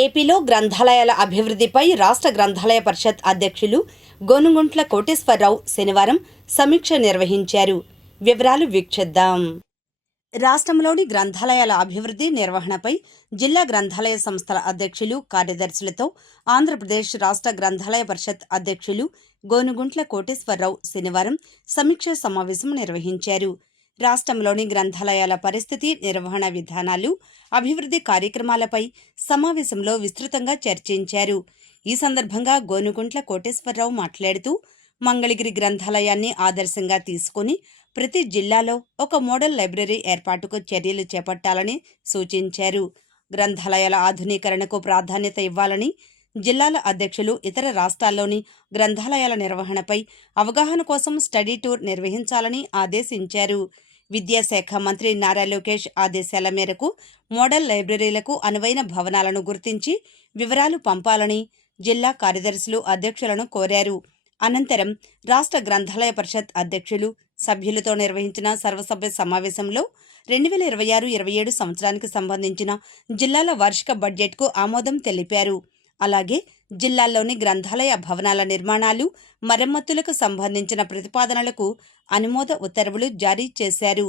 ఏపీలో గ్రంథాలయాల అభివృద్ధిపై రాష్ట్ర గ్రంథాలయ పరిషత్ అధ్యక్షులు గోనుగుంట్ల కోటేశ్వరరావు శనివారం సమీక్ష నిర్వహించారు. వివరాలు వీక్షిద్దాం. రాష్ట్రంలోని గ్రంథాలయాల అభివృద్ధి నిర్వహణపై జిల్లా గ్రంథాలయ సంస్థల అధ్యక్షులు, కార్యదర్శులతో ఆంధ్రప్రదేశ్ రాష్ట్ర గ్రంథాలయ పరిషత్ అధ్యక్షులు గోనుగుంట్ల కోటేశ్వరరావు శనివారం సమీక్షా సమావేశం నిర్వహించారు. రాష్ట్రంలోని గ్రంథాలయాల పరిస్థితి, నిర్వహణ విధానాలు, అభివృద్ధి కార్యక్రమాలపై సమావేశంలో విస్తృతంగా చర్చించారు. ఈ సందర్భంగా గోనుగుంట్ల కోటేశ్వరరావు మాట్లాడుతూ, మంగళగిరి గ్రంథాలయాన్ని ఆదర్శంగా తీసుకుని ప్రతి జిల్లాలో ఒక మోడల్ లైబ్రరీ ఏర్పాటుకు చర్యలు చేపట్టాలని సూచించారు. గ్రంథాలయాల ఆధునీకరణకు ప్రాధాన్యత ఇవ్వాలని, జిల్లాల అధ్యక్షులు ఇతర రాష్ట్రాల్లోని గ్రంథాలయాల నిర్వహణపై అవగాహన కోసం స్టడీ టూర్ నిర్వహించాలని ఆదేశించారు. విద్యాశాఖ మంత్రి నారా లోకేష్ ఆదేశాల మేరకు మోడల్ లైబ్రరీలకు అనువైన భవనాలను గుర్తించి వివరాలు పంపాలని జిల్లా కార్యదర్శులు అధ్యక్షులను కోరారు. అనంతరం రాష్ట్ర గ్రంథాలయ పరిషత్ అధ్యక్షులు, సభ్యులతో నిర్వహించిన సర్వసభ్య సమావేశంలో 2026-27 సంవత్సరానికి సంబంధించిన జిల్లాల వార్షిక బడ్జెట్కు ఆమోదం తెలిపారు. అలాగే జిల్లాల్లోని గ్రంథాలయ భవనాల నిర్మాణాలు, మరమ్మతులకు సంబంధించిన ప్రతిపాదనలకు అనుమోద ఉత్తర్వులు జారీ చేశారు.